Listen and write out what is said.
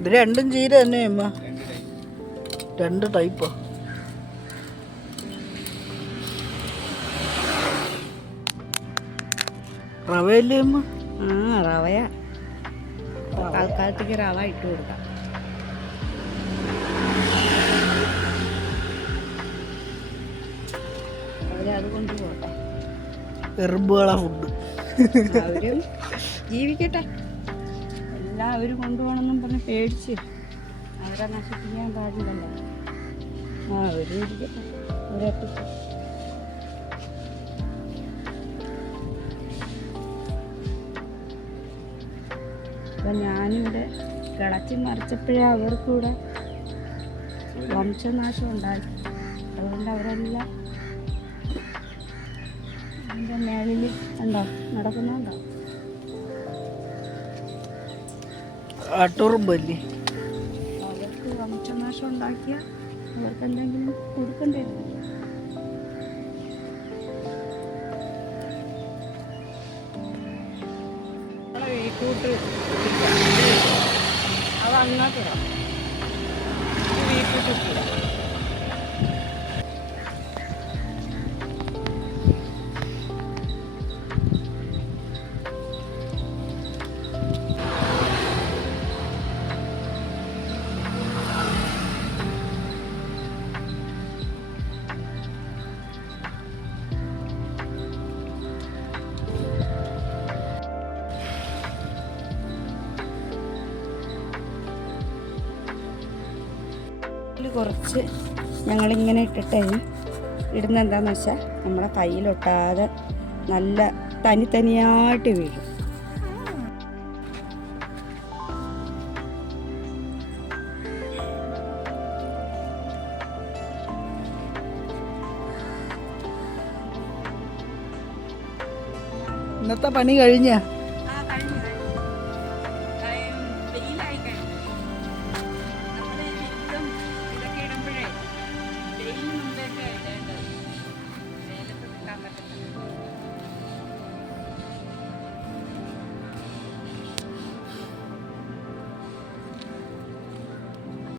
ഇത് രണ്ടും ചീര തന്നെ അമ്മ, രണ്ട് ടൈപ്പോ. റവയല്ലേ അമ്മ? റവയാ. തൽക്കാലത്തേക്ക് റവ ഇട്ട് കൊടുക്കാം. അവരത് കൊണ്ടുപോട്ടെ. എറുമ്പുകളെ ഫുഡ് അവരും ജീവിക്കട്ടെ. എല്ലാവരും കൊണ്ടുപോകണമെന്നും പറഞ്ഞ് പേടിച്ച് അവരെ നശിപ്പിക്കാൻ പാടില്ലല്ലോ. അവരും ഇരിക്കട്ടെ ഒരൊറ്റ. അപ്പം ഞാനിവിടെ കിളച്ച് മറിച്ചപ്പോഴേ അവർക്കിവിടെ വംശനാശം ഉണ്ടായി. അതുകൊണ്ട് അവരെല്ലാം അതിൻ്റെ മേളിൽ ഉണ്ടോ നടക്കുന്നുണ്ടോ. ആട്ടുറുമ്പല്ലേ? അവർക്ക് വംശനാശം ഉണ്ടാക്കിയാൽ അവർക്ക് എന്തെങ്കിലും കൊടുക്കണ്ടേ. ബീറ്റ്റൂട്ട് അത് അങ്ങോട്ടിടാം. ബീറ്റ്റൂട്ട് ഇട്ടിടാം. കുറച്ച് ഞങ്ങളിങ്ങനെ ഇട്ടിട്ട് ഇടുന്ന എന്താണെന്ന് വെച്ചാൽ നമ്മളെ കയ്യിലൊട്ടാതെ നല്ല തനിയായിട്ട് വീഴും. ഇന്നത്തെ പണി കഴിഞ്ഞ